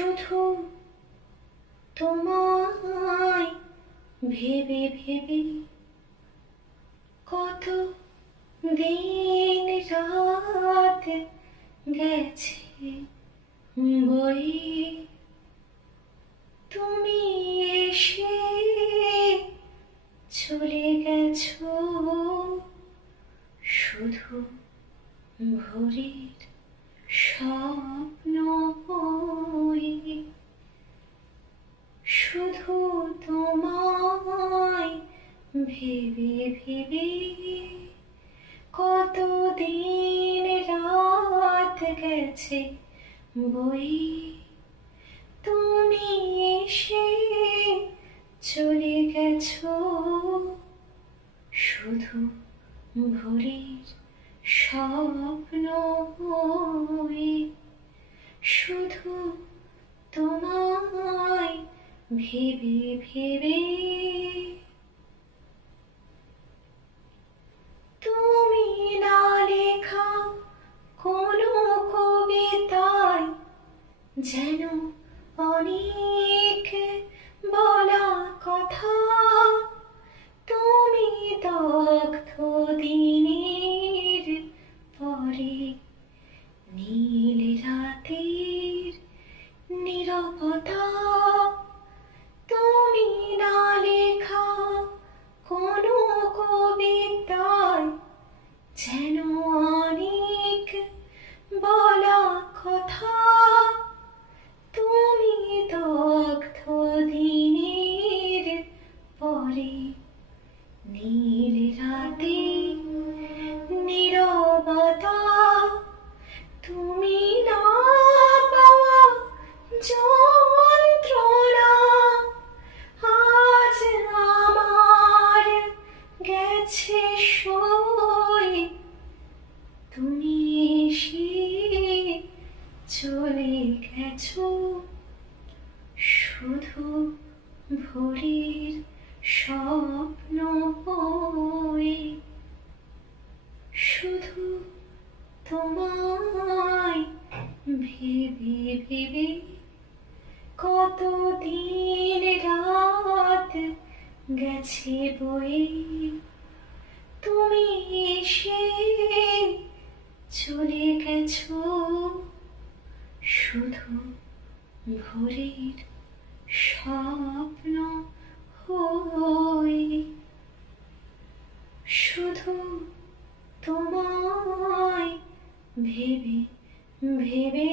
শুধু তোমায় ভেবে ভেবে কত দিন রাত গেছে বয়ে, তুমি এসে চলে গেছো শুধু ভোরের স্বপ্ন হয়ে। শুধু তোমায় ভেবে ভেবে কত দিন রাত গেছে বয়ে, তুমি এসে চলে গেছো শুধু ভোরের স্বপ্ন হয়ে। শুধু তোমায় ভেবে ভেবে তুমি না লেখা কোনো কবিতায় যেন অনেক বলা কথা। তুমি দগ্ধ দিনের পরে নীল রাতের নীরবতা। তুমি না লেখা কোনো কবিতায় যেন অনেক বলা কথা। তুমি দগ্ধ দিনের পরে নীল রাতে নীরবতা। তুমি না পাওয়া যন্ত্রণা আজ আমার গেছে সয়ে। তুমি এসে চলে গেছো শুধু ভোরের স্বপ্ন হয়ে। শুধু তোমায় ভেবে ভেবে কত দিন রাত গেছে বয়ে, তুমি এসে চলে গেছো শুধু ভোরের স্বপ্ন হয়ে। শুধু তোমায় ভেবে ভেবে